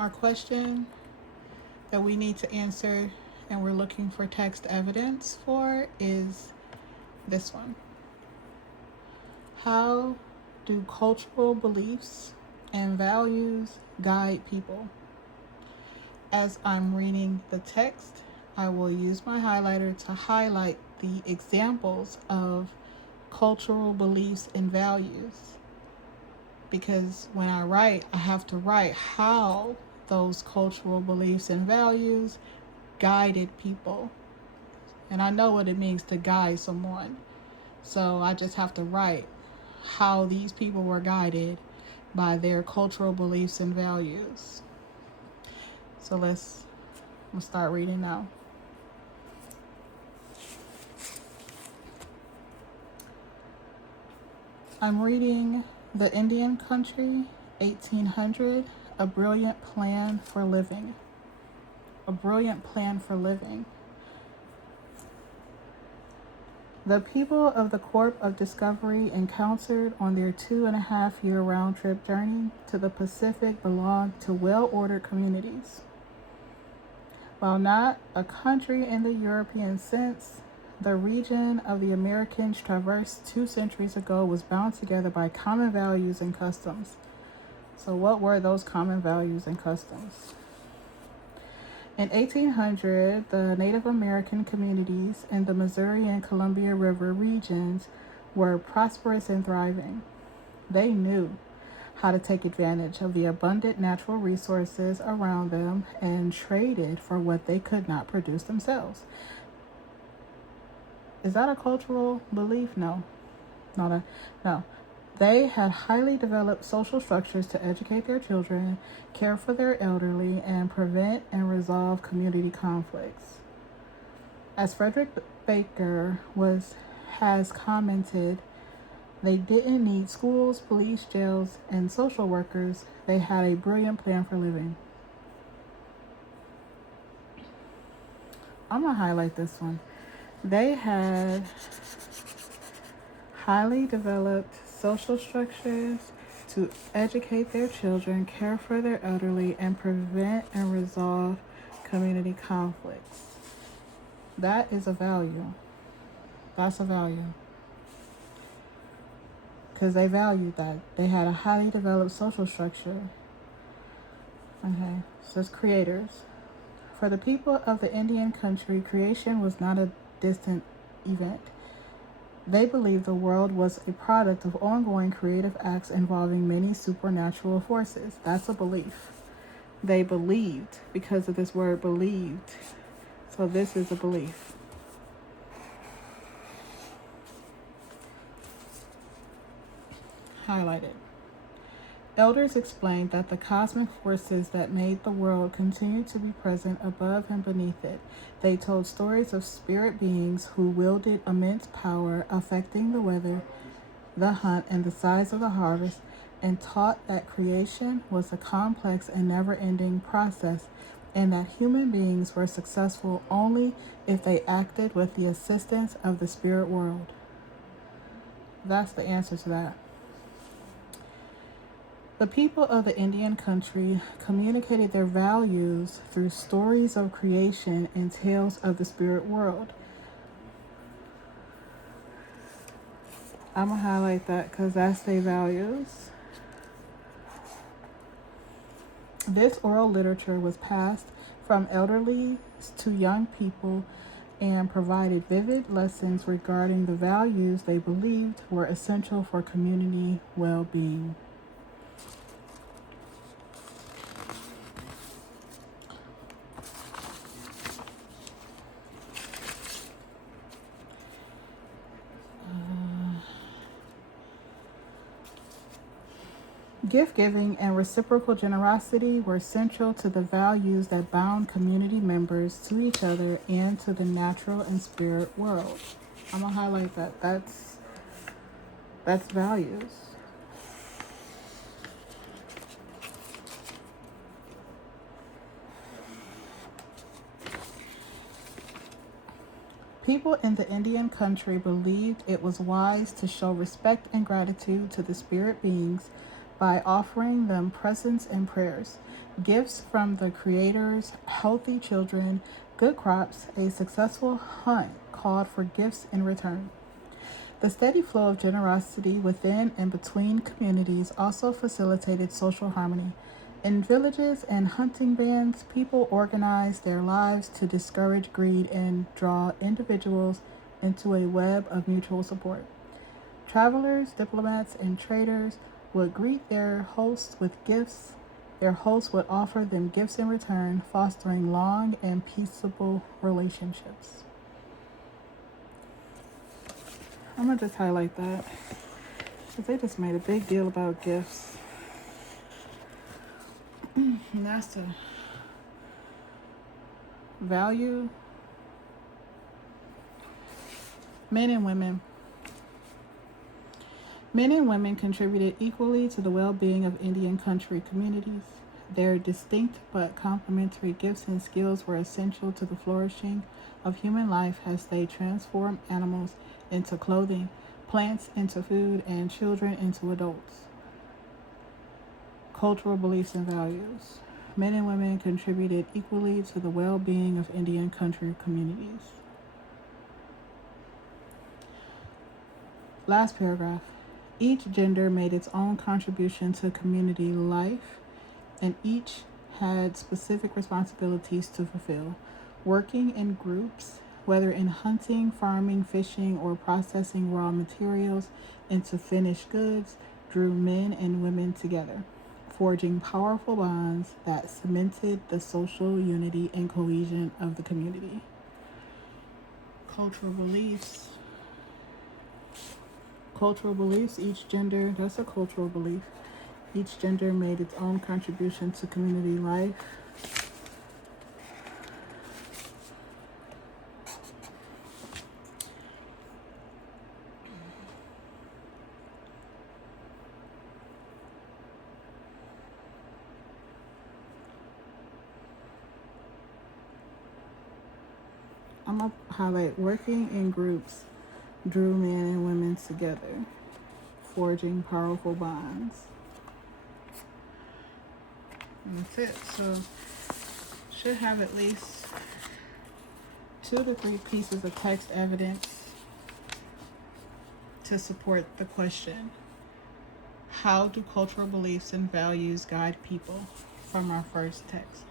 Our question that we need to answer and we're looking for text evidence for is this one. How do cultural beliefs and values guide people? As I'm reading the text, I will use my highlighter to highlight the examples of cultural beliefs and values. Because when I write, I have to write how those cultural beliefs and values guided people. And I know what it means to guide someone. So I just have to write how these people were guided by their cultural beliefs and values. So let's start reading now. I'm reading The Indian Country, 1800, A Brilliant Plan for Living. A Brilliant Plan for Living. The people of the Corps of Discovery encountered on their 2.5-year round-trip journey to the Pacific belonged to well-ordered communities. While not a country in the European sense, the region of the Americans traversed 2 centuries ago was bound together by common values and customs. So what were those common values and customs? In 1800, the Native American communities in the Missouri and Columbia River regions were prosperous and thriving. They knew how to take advantage of the abundant natural resources around them and traded for what they could not produce themselves. Is that a cultural belief? No. No. They had highly developed social structures to educate their children, care for their elderly, and prevent and resolve community conflicts. As Frederick Baker has commented, they didn't need schools, police, jails, and social workers. They had a brilliant plan for living. I'm going to highlight this one. They had highly developed social structures to educate their children, care for their elderly, and prevent and resolve community conflicts. That is a value. That's a value. Because they valued that. They had a highly developed social structure. Okay, so it's creators. For the people of the Indian country, creation was not a distant event. They believed the world was a product of ongoing creative acts involving many supernatural forces. That's a belief. They believed because of this word believed. So this is a belief. Highlighted. Elders explained that the cosmic forces that made the world continued to be present above and beneath it. They told stories of spirit beings who wielded immense power, affecting the weather, the hunt, and the size of the harvest, and taught that creation was a complex and never-ending process, and that human beings were successful only if they acted with the assistance of the spirit world. That's the answer to that. The people of the Indian country communicated their values through stories of creation and tales of the spirit world. I'm going to highlight that because that's their values. This oral literature was passed from elderly to young people and provided vivid lessons regarding the values they believed were essential for community well-being. Gift-giving and reciprocal generosity were central to the values that bound community members to each other and to the natural and spirit world. I'm going to highlight that. That's values. People in the Indian country believed it was wise to show respect and gratitude to the spirit beings by offering them presents and prayers, gifts from the Creator's healthy children, good crops, a successful hunt called for gifts in return. The steady flow of generosity within and between communities also facilitated social harmony. In villages and hunting bands, people organized their lives to discourage greed and draw individuals into a web of mutual support. Travelers, diplomats, and traders would greet their hosts with gifts. Their hosts would offer them gifts in return, fostering long and peaceable relationships. I'm gonna just highlight that because they just made a big deal about gifts. And that's the value. Men and women. Men and women contributed equally to the well-being of Indian country communities. Their distinct but complementary gifts and skills were essential to the flourishing of human life as they transformed animals into clothing, plants into food, and children into adults. Cultural beliefs and values. Men and women contributed equally to the well-being of Indian country communities. Last paragraph. Each gender made its own contribution to community life, and each had specific responsibilities to fulfill. Working in groups, whether in hunting, farming, fishing, or processing raw materials into finished goods, drew men and women together, forging powerful bonds that cemented the social unity and cohesion of the community. Cultural beliefs. Cultural beliefs, each gender, that's a cultural belief. Each gender made its own contribution to community life. I'm going to highlight working in groups drew men and women together, forging powerful bonds. And that's it. So, should have at least 2 to 3 pieces of text evidence to support the question, how do cultural beliefs and values guide people, from our first text?